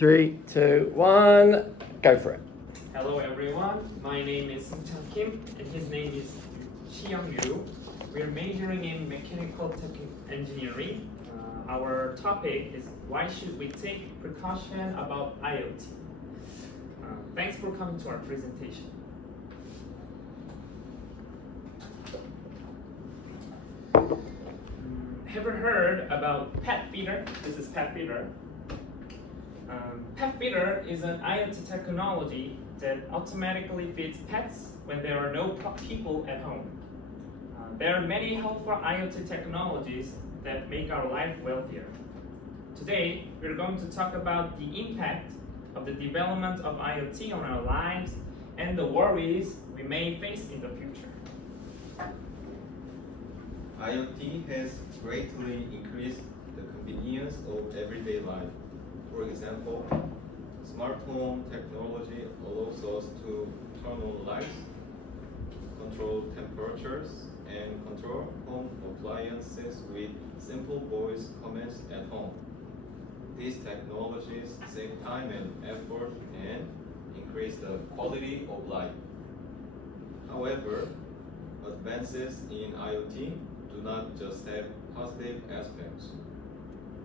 3, 2, 1, go for it. Hello everyone, my name is Seung-chan Kim and his name is Chi-young Yu. We're majoring in mechanical engineering. Our topic is why should we take precaution about IoT? Thanks for coming to our presentation. Have you heard about pet feeder? This is pet feeder. Pet feeder is an IoT technology that automatically feeds pets when there are no people at home. There are many helpful IoT technologies that make our life wealthier. Today, we're going to talk about the impact of the development of IoT on our lives and the worries we may face in the future. IoT has greatly increased the convenience of everyday life. For example, smart home technology allows us to turn on lights, control temperatures, and control home appliances with simple voice commands at home. These technologies save time and effort and increase the quality of life. However, advances in IoT do not just have positive aspects.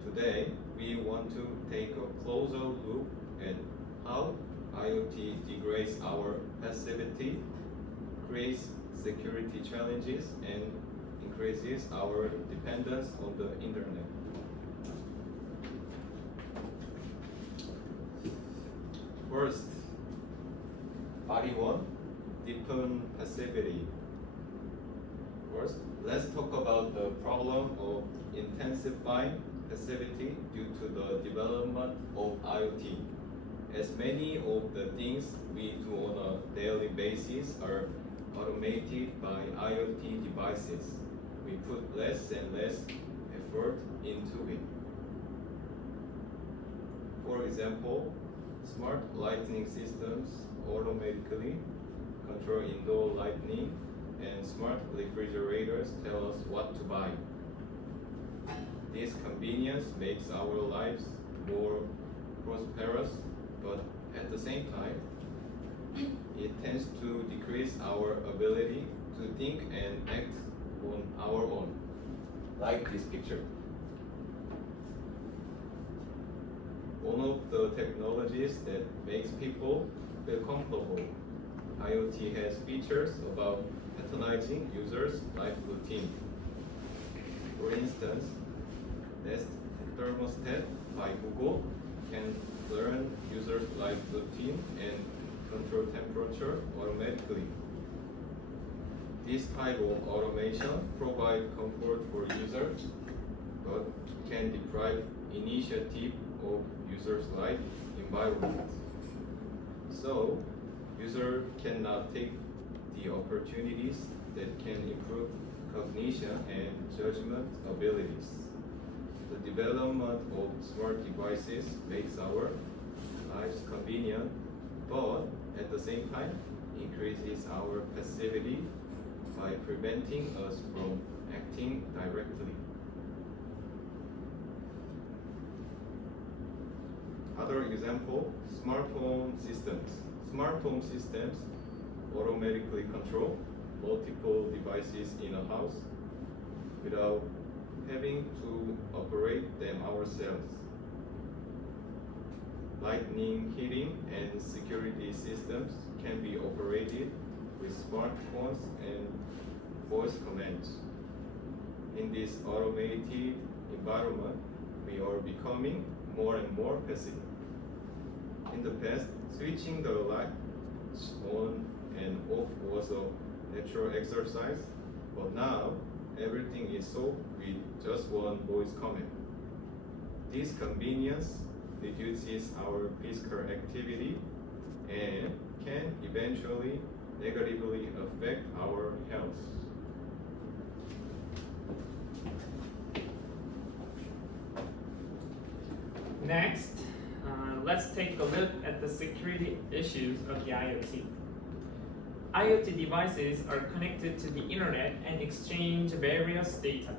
Today, we want to take a closer look at how IoT degrades our passivity, creates security challenges, and increases our dependence on the internet. First, body 1, deepen passivity. First, let's talk about the problem of intensifying passivity due to the development of IoT. As many of the things we do on a daily basis are automated by IoT devices, we put less and less effort into it. For example, smart lighting systems automatically control indoor lighting, and smart refrigerators tell us what to buy. This convenience makes our lives more prosperous, but at the same time, it tends to decrease our ability to think and act on our own, like this picture. One of the technologies that makes people feel comfortable, IoT has features about patronizing users' life routine. For instance, Nest Thermostat by Google can learn users' life routine and control temperature automatically. This type of automation provides comfort for users, but can deprive initiative of users' life environment. So, users cannot take the opportunities that can improve cognition and judgment abilities. The development of smart devices makes our lives convenient, but at the same time increases our passivity by preventing us from acting directly. Other example, smart home systems. Smart home systems automatically control multiple devices in a house without having to operate them ourselves. Lighting, heating, and security systems can be operated with smartphones and voice commands. In this automated environment, we are becoming more and more passive. In the past, switching the lights on and off was a natural exercise, but now everything is solved with just one voice command. This convenience reduces our physical activity and can eventually negatively affect our health. Next, let's take a look at the security issues of the IoT. IoT devices are connected to the internet and exchange various data.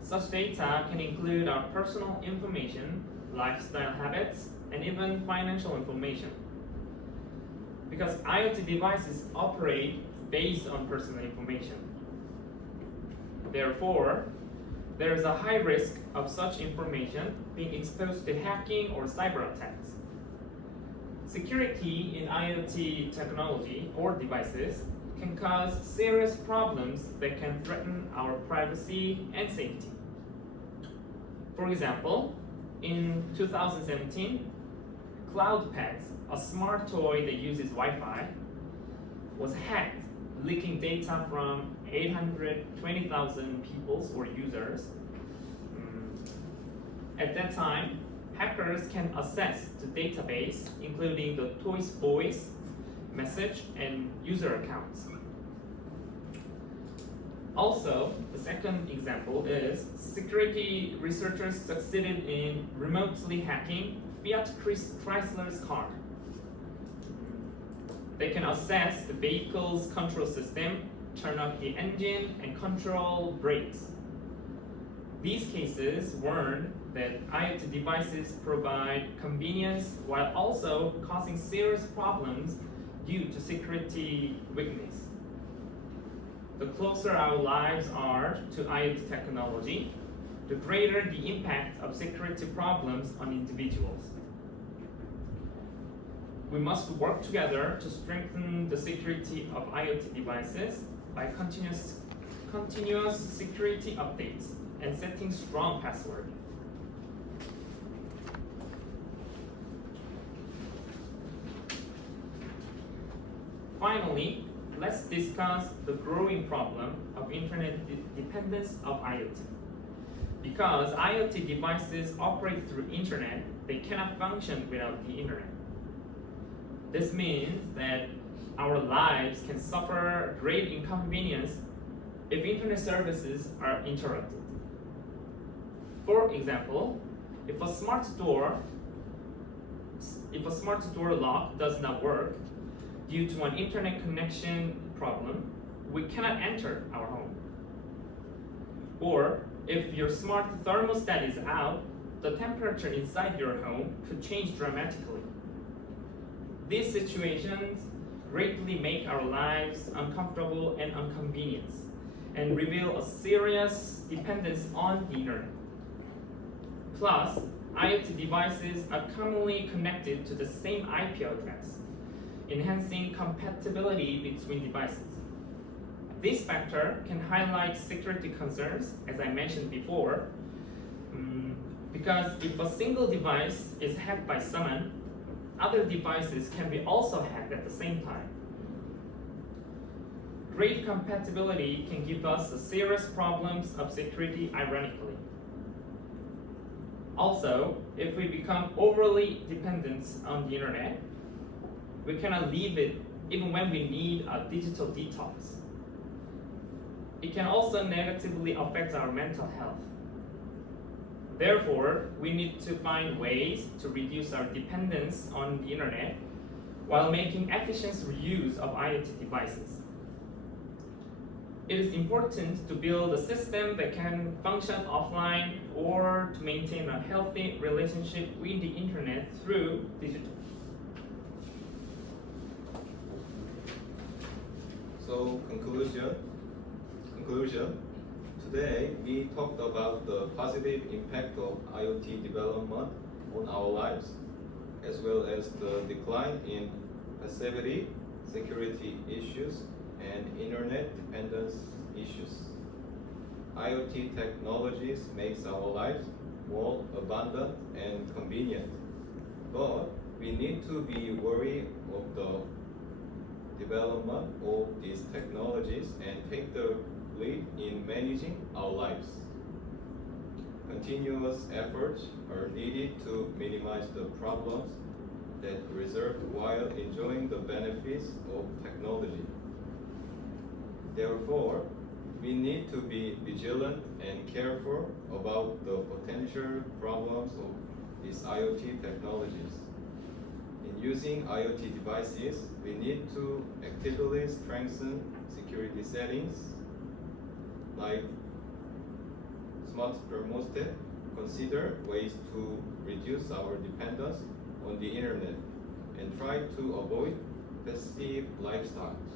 Such data can include our personal information lifestyle habits, and even financial information. Because IoT devices operate based on personal information. Therefore, there is a high risk of such information being exposed to hacking or cyber attacks. Security in IoT technology or devices can cause serious problems that can threaten our privacy and safety. For example, in 2017, CloudPets, a smart toy that uses Wi-Fi, was hacked, leaking data from 820,000 people or users. At that time, hackers can access the database, including the toy's voice, message, and user accounts. Also, the second example is security researchers succeeded in remotely hacking Fiat Chrysler's car. They can access the vehicle's control system, turn off the engine, and control brakes. These cases warn that IoT devices provide convenience while also causing serious problems due to security weakness. The closer our lives are to IoT technology, the greater the impact of security problems on individuals. We must work together to strengthen the security of IoT devices by continuous security updates and setting strong passwords. Finally, let's discuss the growing problem of internet dependence of IoT. Because IoT devices operate through internet, they cannot function without the internet. This means that our lives can suffer great inconvenience if internet services are interrupted. For example, if a smart door lock does not work due to an internet connection problem, we cannot enter our home. Or if your smart thermostat is out, the temperature inside your home could change dramatically. These situations greatly make our lives uncomfortable and inconvenient, and reveal a serious dependence on the internet. Plus, IoT devices are commonly connected to the same IP address, enhancing compatibility between devices. This factor can highlight security concerns, as I mentioned before, because if a single device is hacked by someone, other devices can be also hacked at the same time. Great compatibility can give us serious problems of security, ironically. Also, if we become overly dependent on the internet, we cannot leave it even when we need a digital detox. It can also negatively affect our mental health. Therefore, we need to find ways to reduce our dependence on the internet while making efficient use of IoT devices. It is important to build a system that can function offline or to maintain a healthy relationship with the internet through digital. So conclusion. Today we talked about the positive impact of IoT development on our lives, as well as the decline in passivity, security issues, and internet dependence issues. IoT technologies makes our lives more abundant and convenient, but we need to be wary of the development of these technologies and take the lead in managing our lives. Continuous efforts are needed to minimize the problems that result while enjoying the benefits of technology. Therefore, we need to be vigilant and careful about the potential problems of these IoT technologies. In using IoT devices, we need to actively strengthen security settings like smart thermostat, consider ways to reduce our dependence on the internet and try to avoid passive lifestyles.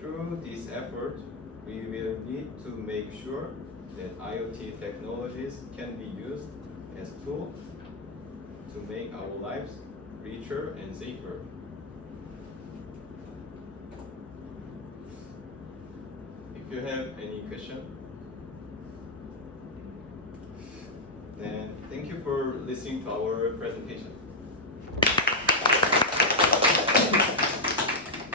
Through this effort, we will need to make sure that IoT technologies can be used as tools to make our lives richer and safer. If you have any question, then thank you for listening to our presentation.